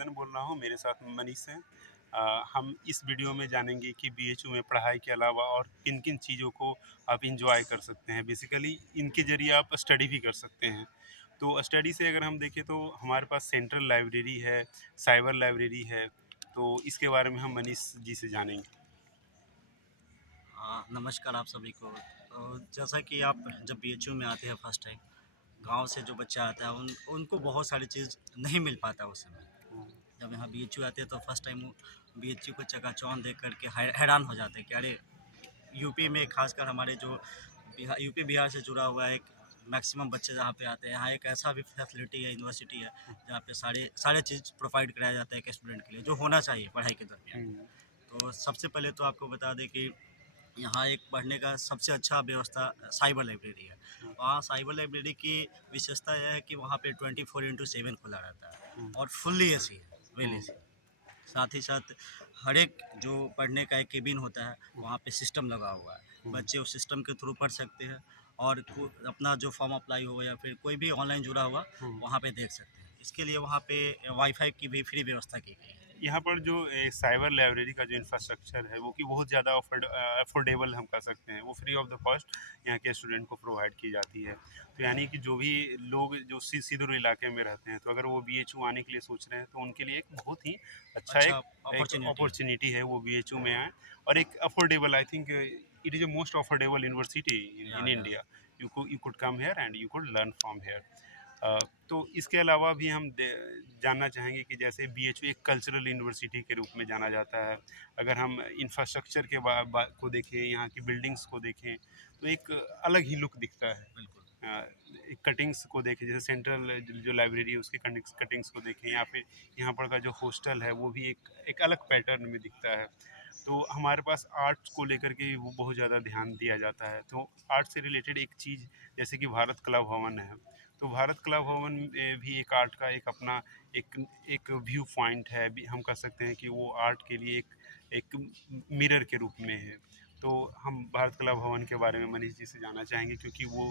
चंदन बोल रहा हूँ, मेरे साथ मनीष हैं। हम इस वीडियो में जानेंगे कि बीएचयू में पढ़ाई के अलावा और किन-किन चीज़ों को आप एन्जॉय कर सकते हैं। बेसिकली इनके ज़रिए आप स्टडी भी कर सकते हैं। तो स्टडी से अगर हम देखें तो हमारे पास सेंट्रल लाइब्रेरी है, साइबर लाइब्रेरी है, तो इसके बारे में हम मनीष जी से जानेंगे। नमस्कार आप सभी को। तो जैसा कि आप जब बीएचयू में आते हैं फर्स्ट टाइम, गांव से जो बच्चा आता है उनको बहुत सारी चीज़ नहीं मिल पाता उस समय। हुँ, जब यहाँ बीएचयू आते हैं तो फर्स्ट टाइम वो बीएचयू को चकाचौंध देख कर के हैरान हो जाते हैं कि अरे यूपी में खासकर हमारे जो यूपी बिहार से जुड़ा हुआ एक मैक्सिमम बच्चे जहाँ पे आते हैं, यहाँ एक ऐसा भी फैसिलिटी है, यूनिवर्सिटी है जहाँ पे सारे सारे चीज़ प्रोवाइड कराया जाता है एक स्टूडेंट के लिए, जो होना चाहिए पढ़ाई के दरमियान। हुँ, तो सबसे पहले तो आपको बता दें कि यहाँ एक पढ़ने का सबसे अच्छा व्यवस्था साइबर लाइब्रेरी है। हुँ, वहाँ साइबर लाइब्रेरी की विशेषता यह है कि वहाँ पे 24/7 खुला रहता है हुँ, और फुल्ली एसी है, वेल हुँ, एसी। साथ ही साथ हर एक जो पढ़ने का एक केबिन होता है, हुँ, वहाँ पे सिस्टम लगा हुआ है। हुँ, बच्चे उस सिस्टम के थ्रू पढ़ सकते हैं और अपना जो फॉर्म अप्लाई हो या फिर कोई भी ऑनलाइन जुड़ा हुआ, हुँ। वहाँ पे देख सकते हैं। इसके लिए वहाँ पे वाईफ़ाई की भी फ्री व्यवस्था की गई है। यहाँ पर जो साइबर लाइब्रेरी का जो इंफ्रास्ट्रक्चर है वो कि बहुत ज़्यादा अफोर्डेबल हम कह सकते हैं, वो फ्री ऑफ द कॉस्ट यहाँ के स्टूडेंट को प्रोवाइड की जाती है। तो यानी कि जो भी लोग जो सुदूर इलाके में रहते हैं, तो अगर वो बीएचयू आने के लिए सोच रहे हैं तो उनके लिए एक बहुत ही अच्छा अच्छा एक एक अपॉर्च्युनिटी है। अपॉर्चुनिटी है वो बीएचयू में आएँ। और एक affordable, I think it is a most affordable university in या India. You could come here and you could learn from here. तो इसके अलावा भी हम जानना चाहेंगे कि जैसे बीएचयू एक कल्चरल यूनिवर्सिटी के रूप में जाना जाता है। अगर हम इंफ्रास्ट्रक्चर के को देखें, यहाँ की बिल्डिंग्स को देखें, तो एक अलग ही लुक दिखता है। बिल्कुल। एक कटिंग्स को देखें, जैसे सेंट्रल जो लाइब्रेरी है उसकी कटिंग्स को देखें, या फिर यहाँ पर का जो हॉस्टल है वो भी एक अलग पैटर्न में दिखता है। तो हमारे पास आर्ट्स को लेकर के वो बहुत ज़्यादा ध्यान दिया जाता है। तो आर्ट से रिलेटेड एक चीज़ जैसे कि भारत कला भवन है, तो भारत कला भवन में भी एक आर्ट का एक अपना एक एक व्यू पॉइंट है, भी हम कह सकते हैं कि वो आर्ट के लिए एक मिरर के रूप में है। तो हम भारत कला भवन के बारे में मनीष जी से जानना चाहेंगे, क्योंकि वो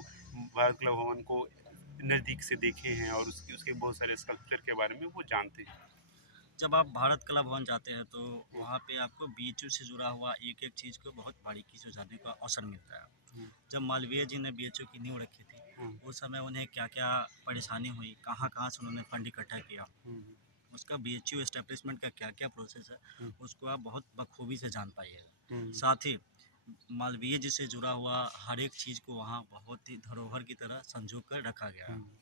भारत कला भवन को नज़दीक से देखे हैं और उसकी उसके बहुत सारे स्कल्पचर के बारे में वो जानते हैं। जब आप भारत कला भवन जाते हैं तो वहाँ पे आपको बीएचयू से जुड़ा हुआ एक-एक चीज़ को बहुत बारीकी से जानने का अवसर मिलता है। हुँ, जब मालवीय जी ने बीएचयू की नींव रखी थी, हुँ, उस समय उन्हें क्या-क्या परेशानी हुई, कहाँ-कहाँ से उन्होंने फंड इकट्ठा किया, हुँ, उसका बीएचयू एस्टेब्लिशमेंट का क्या-क्या प्रोसेस है, हुँ, उसको आप बहुत बखूबी से जान पाइएगा। हुँ, साथ ही मालवीय जी से जुड़ा हुआ हर एक चीज़ को वहाँ बहुत ही धरोहर की तरह संजो कर रखा गया है। हुँ,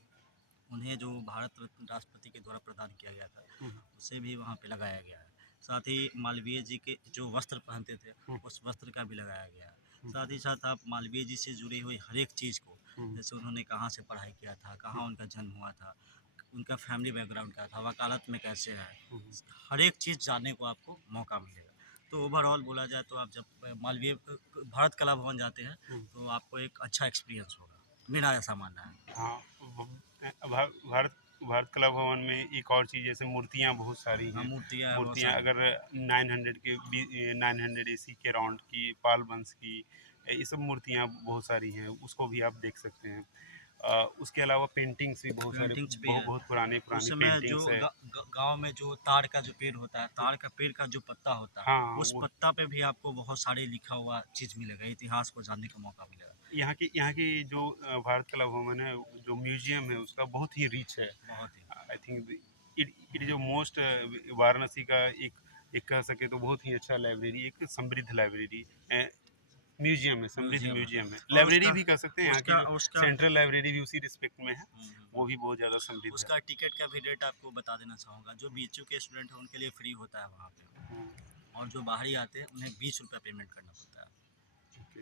उन्हें जो भारत रत्न राष्ट्रपति के द्वारा प्रदान किया गया था, हुँ, उसे भी वहाँ पे लगाया गया है। साथ ही मालवीय जी के जो वस्त्र पहनते थे, हुँ, उस वस्त्र का भी लगाया गया है। हुँ, साथ ही साथ आप मालवीय जी से जुड़ी हुई हर एक चीज़ को, हुँ, जैसे उन्होंने कहाँ से पढ़ाई किया था, कहाँ उनका जन्म हुआ था, उनका फैमिली बैकग्राउंड क्या था, वकालत में कैसे है, हुँ, हर एक चीज़ जानने को आपको मौका मिलेगा। तो ओवरऑल बोला जाए तो आप जब मालवीय भारत कला भवन जाते हैं, हुँ। तो आपको एक अच्छा एक्सपीरियंस होगा। मेरा ऐसा मानना है। हाँ, भारत भारत कला भवन में एक और चीज़, जैसे मूर्तियाँ बहुत सारी हाँ, हैं। मूर्तियाँ हैं बहुत मूर्तियाँ सारी। अगर 900 एसी के राउंड की, पाल वंश की, ये सब मूर्तियाँ बहुत सारी हैं, उसको भी आप देख सकते हैं। उसके अलावा पेंटिंग्स भी बहुत सारे, पेंटिंग्स भी है। बहुत पुरानी उस पुरानी समय जो पेंटिंग्स है। गाँव में जो ताड़ का जो पेड़ होता है, ताड़ का पेड़ का जो पत्ता होता है, हाँ, उस वो पत्ता पे भी आपको बहुत सारे लिखा हुआ चीज़ मिलेगा, इतिहास को जानने का मौका मिलेगा। यहाँ की जो भारत कला भवन है, जो म्यूज़ियम है उसका बहुत ही रिच है। बहुत ही। I think it it is a most Varanasi का एक एक कह सके तो बहुत ही अच्छा लाइब्रेरी, एक समृद्ध लाइब्रेरी म्यूजियम है, समृद्ध म्यूज़ियम है म्यूजियम है, और लाइब्रेरी भी कह सकते हैं। यहाँ की उसका जो उसका सेंट्रल लाइब्रेरी भी उसी रिस्पेक्ट में है, हुँ, हुँ, वो हुँ। भी बहुत ज़्यादा समृद्ध है। उसका टिकट का भी रेट आपको बता देना चाहूँगा, जो बीएचयू के स्टूडेंट हैं उनके लिए फ्री होता है वहाँ पे, और जो बाहरी आते हैं उन्हें ₹20 पेमेंट करना पड़ता है।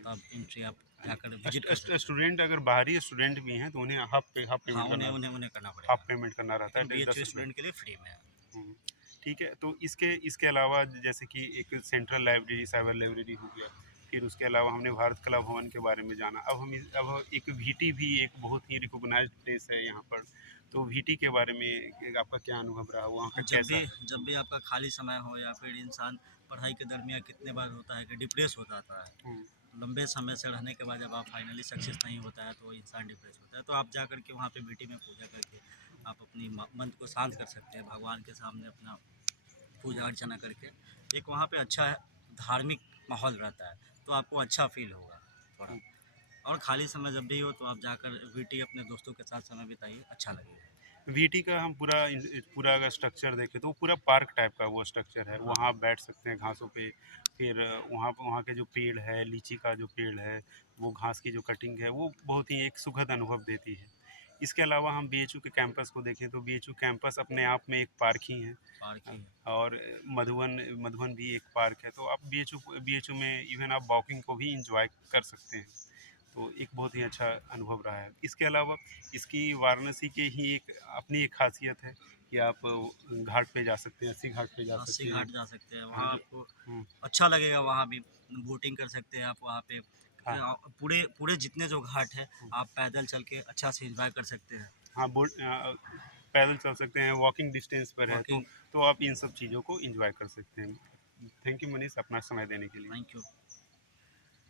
तब एंट्री आप जाकर विज़िट कर सकते हैं। स्टूडेंट अगर बाहरी स्टूडेंट भी हैं तो उन्हें हाफ हाँ, पेमेंट उन्हें करना, उन्हें उन्हें करना हाफ पड़ेगा, पेमेंट करना रहता लेकिन है, बीएचयू 10 रुपये। स्टूडेंट के लिए फ्री में है। हुँ, ठीक है। तो इसके इसके अलावा जैसे कि एक सेंट्रल लाइब्रेरी, साइबर लाइब्रेरी हो गया, फिर उसके अलावा हमने भारत कला भवन के बारे में जाना। अब एक वीटी भी एक बहुत ही रिकॉग्नाइज़्ड प्लेस है यहाँ पर। तो वीटी के बारे में आपका क्या अनुभव रहा? वहाँ का कैसा है? जब भी आपका खाली समय हो या फिर इंसान पढ़ाई के दरमियान कितने बार होता है कि डिप्रेस हो जाता है। हुँ, लंबे समय से रहने के बाद जब आप फाइनली सक्सेस नहीं होता है तो इंसान डिप्रेस होता है। तो आप जा कर के वहाँ पे बीटी में पूजा करके आप अपनी मन को शांत कर सकते हैं भगवान के सामने अपना पूजा अर्चना करके। एक वहाँ पे अच्छा धार्मिक माहौल रहता है, तो आपको अच्छा फील होगा थोड़ा। और खाली समय जब भी हो तो आप जाकर वीटी अपने दोस्तों के साथ समय बिताइए, अच्छा लगेगा। वीटी का हम पूरा अगर स्ट्रक्चर देखें तो वो पूरा पार्क टाइप का वो स्ट्रक्चर है। वहाँ आप बैठ सकते हैं घासों पे। फिर वहाँ के जो पेड़ है, लीची का जो पेड़ है, वो घास की जो कटिंग है, वो बहुत ही एक सुखद अनुभव देती है। इसके अलावा हम बीएचयू के कैंपस को देखें तो बीएचयू कैंपस अपने आप में एक पार्क ही है। पार्क ही है। और मधुवन मधुवन भी एक पार्क है। तो आप बीएचयू में इवन आप वॉकिंग को भी इंजॉय कर सकते हैं। तो एक बहुत ही अच्छा अनुभव रहा है। इसके अलावा इसकी वाराणसी की ही एक अपनी एक ख़ासियत है कि आप घाट पे जा सकते हैं, अस्सी घाट पे जा अस्सी सकते हैं। घाट जा सकते हैं, हाँ, वहाँ जो आपको हुँ, अच्छा लगेगा। वहाँ भी बोटिंग कर सकते हैं आप वहाँ पे। हाँ, पूरे पूरे जितने जो घाट हैं हुँ, आप पैदल चल के अच्छा से एंजॉय कर सकते हैं। हाँ, पैदल चल सकते हैं, वॉकिंग डिस्टेंस पर है, वॉकिंग। तो आप इन सब चीज़ों को एन्जॉय कर सकते हैं। थैंक यू मनीष अपना समय देने के लिए। Thank you.